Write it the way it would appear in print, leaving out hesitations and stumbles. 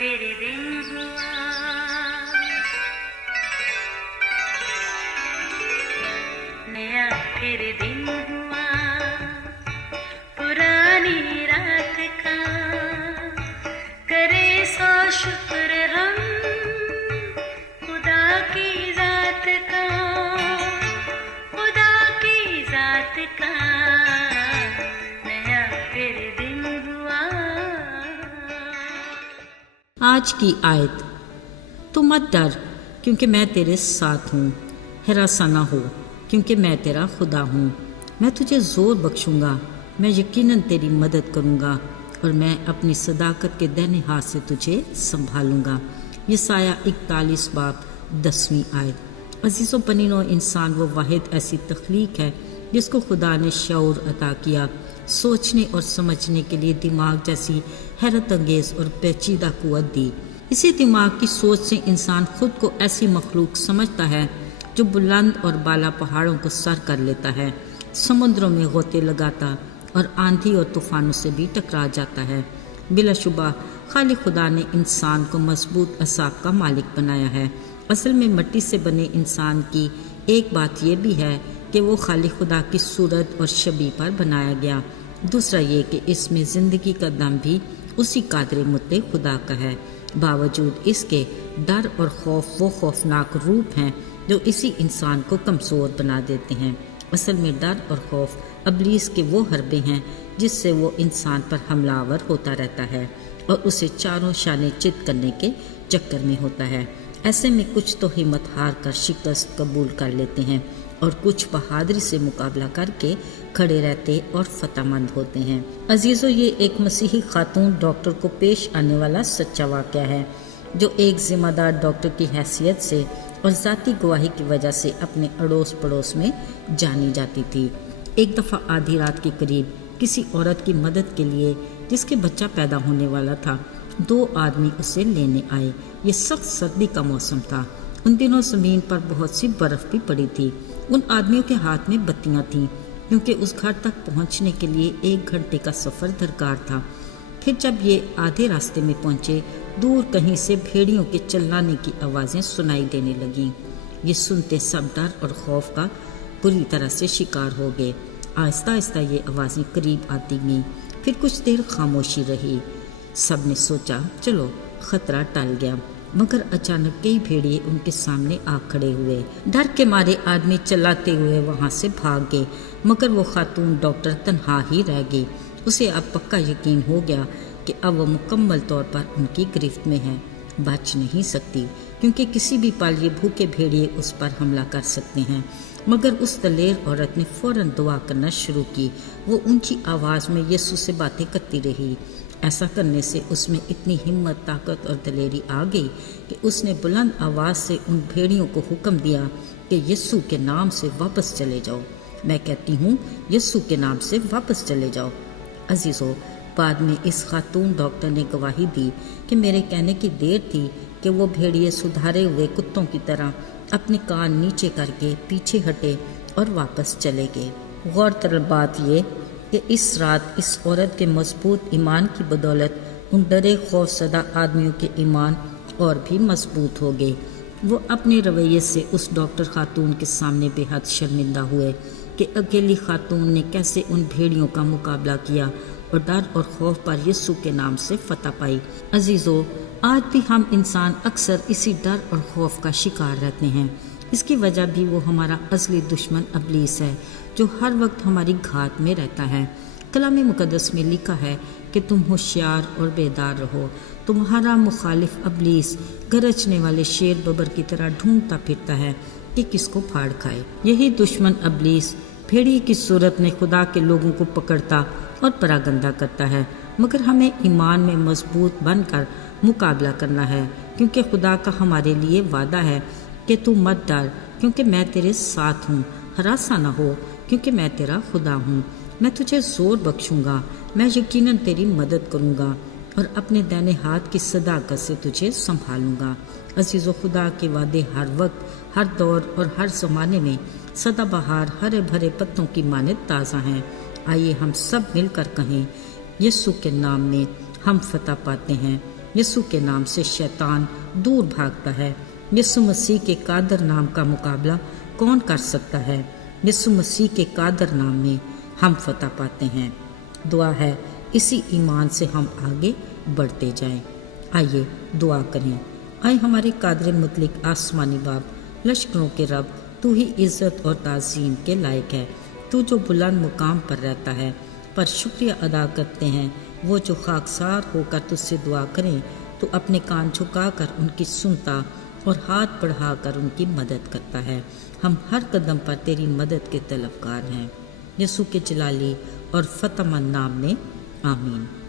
फिर दिन हुआ, नया फिर दिन हुआ, पुरानी रात का करे सो शुक्र हम खुदा की जात का, खुदा की जात का, नया फिर दिन हुआ। आज की आयत, तो मत डर क्योंकि मैं तेरे साथ हूँ, हरासा ना हो क्योंकि मैं तेरा खुदा हूँ। मैं तुझे ज़ोर बख्शूँगा, मैं यकीनन तेरी मदद करूँगा और मैं अपनी सदाकत के दाहिने हाथ से तुझे संभालूँगा। यसाया 41 बाब 10वीं आयत। अज़ीज़ों बनीनो, इंसान वो वाहिद ऐसी तख्लीक है जिसको खुदा ने शऊर अता किया, सोचने और समझने के लिए दिमाग जैसी हैरत अंगेज़ और पेचीदा कुव्वत दी। इसी दिमाग की सोच से इंसान खुद को ऐसी मखलूक समझता है जो बुलंद और बाला पहाड़ों को सर कर लेता है, समुद्रों में गोते लगाता और आंधी और तूफानों से भी टकरा जाता है। बिलाशुबा खाली खुदा ने इंसान को मजबूत असाब का मालिक बनाया है। असल में मिट्टी से बने इंसान की एक बात यह भी है कि वो खाली खुदा की सूरत और शबीह पर बनाया गया। दूसरा ये कि इसमें ज़िंदगी का दम भी उसी कादर मुत्ते खुदा का है। बावजूद इसके डर और खौफ वो खौफनाक रूप हैं जो इसी इंसान को कमज़ोर बना देते हैं। असल में डर और खौफ अबलीस के वो हरबे हैं जिससे वो इंसान पर हमलावर होता रहता है और उसे चारों शाने चित करने के चक्कर में होता है। ऐसे में कुछ तो हिम्मत हार कर शिकस्त कबूल कर लेते हैं और कुछ बहादुरी से मुकाबला करके खड़े रहते और फतहमंद होते हैं। अजीज़ों, ये एक मसीही खातून डॉक्टर को पेश आने वाला सच्चा वाक़या है जो एक ज़िम्मेदार डॉक्टर की हैसियत से और ज़ाती गवाही की वजह से अपने अड़ोस पड़ोस में जानी जाती थी। एक दफ़ा आधी रात के करीब किसी औरत की मदद के लिए जिसके बच्चा पैदा होने वाला था, 2 आदमी उसे लेने आए। ये सख्त सर्दी का मौसम था। उन दिनों ज़मीन पर बहुत सी बर्फ़ भी पड़ी थी। उन आदमियों के हाथ में बत्तियां थीं क्योंकि उस घर तक पहुंचने के लिए 1 घंटे का सफ़र दरकार था। फिर जब ये आधे रास्ते में पहुंचे, दूर कहीं से भेड़ियों के चिल्लाने की आवाज़ें सुनाई देने लगीं। ये सुनते सब डर और खौफ का बुरी तरह से शिकार हो गए। आहिस्ता आहिस्ता ये आवाज़ें करीब आती गईं। फिर कुछ देर खामोशी रही। सब ने सोचा चलो खतरा टल गया, मगर अचानक कई भेड़िए उनके सामने आ खड़े हुए। डर के मारे आदमी चिल्लाते हुए वहाँ से भाग गए, मगर वो खातून डॉक्टर तन्हा ही रह गई। उसे अब पक्का यकीन हो गया कि अब वो मुकम्मल तौर पर उनकी गिरफ्त में है, बच नहीं सकती क्योंकि किसी भी पल ये भूखे भेड़िए उस पर हमला कर सकते हैं। मगर उस दलेर औरत ने फ़ौरन दुआ करना शुरू की। वो ऊंची आवाज़ में यीशु से बातें करती रही। ऐसा करने से उसमें इतनी हिम्मत, ताकत और दलेरी आ गई कि उसने बुलंद आवाज़ से उन भेड़ियों को हुक्म दिया कि यीशु के नाम से वापस चले जाओ। मैं कहती हूँ, यीशु के नाम से वापस चले जाओ। अजीज़ों, बाद में इस खातून डॉक्टर ने गवाही दी कि मेरे कहने की देर थी कि वो भेड़िए सुधारे हुए कुत्तों की तरह अपने कान नीचे करके पीछे हटे और वापस चले गए। गौरतलब बात ये कि इस रात इस औरत के मजबूत ईमान की बदौलत उन डरे खौफसदा आदमियों के ईमान और भी मजबूत हो गए। वो अपने रवैये से उस डॉक्टर खातून के सामने बेहद शर्मिंदा हुए कि अकेली खातून ने कैसे उन भेड़ियों का मुकाबला किया और डर और खौफ पर यीशु के नाम से फतह पाई। अजीज़ों, आज भी हम इंसान अक्सर इसी डर और खौफ का शिकार रहते हैं। इसकी वजह भी वो हमारा असली दुश्मन अबलीस है जो हर वक्त हमारी घात में रहता है। कलाम मुकद्दस में लिखा है कि तुम होशियार और बेदार रहो। तुम्हारा मुखालिफ अबलीस गरजने वाले शेर बबर की तरह ढूंढता फिरता है कि किसको फाड़ खाए। यही दुश्मन अबलीस भेड़िए की सूरत में खुदा के लोगों को पकड़ता और परागंदा करता है, मगर हमें ईमान में मजबूत बनकर मुकाबला करना है क्योंकि खुदा का हमारे लिए वादा है कि तू मत डर क्योंकि मैं तेरे साथ हूँ, हरासा न हो क्योंकि मैं तेरा खुदा हूँ। मैं तुझे ज़ोर बख्शूँगा, मैं यकीनन तेरी मदद करूँगा और अपने दाहिने हाथ की सदाकत से तुझे संभालूँगा। अज़ीज़ो, खुदा के वादे हर वक्त, हर दौर और हर ज़माने में सदाबहार हरे भरे पत्तों की मानद ताज़ा हैं। आइए हम सब मिलकर कहें, यीशु के नाम में हम फतह पाते हैं, یسوع کے نام سے شیطان دور بھاگتا ہے۔ یسوع مسیح کے قادر نام کا مقابلہ کون کر سکتا ہے؟ یسوع مسیح کے قادر نام میں ہم فتح پاتے ہیں۔ دعا ہے اسی ایمان سے ہم آگے بڑھتے جائیں۔ آئیے دعا کریں۔ آئے ہمارے قادر مطلق آسمانی باپ، لشکروں کے رب، تو ہی عزت اور تعظیم کے لائق ہے۔ تو جو بلند مقام پر رہتا ہے، پر شکریہ ادا کرتے ہیں وہ جو خاکسار ہو کر تجھ سے دعا کریں تو اپنے کان جھکا کر ان کی سنتا اور ہاتھ بڑھا کر ان کی مدد کرتا ہے۔ ہم ہر قدم پر تیری مدد کے طلبگار ہیں۔ یسوع کے جلالی اور فتح مند نام میں آمین۔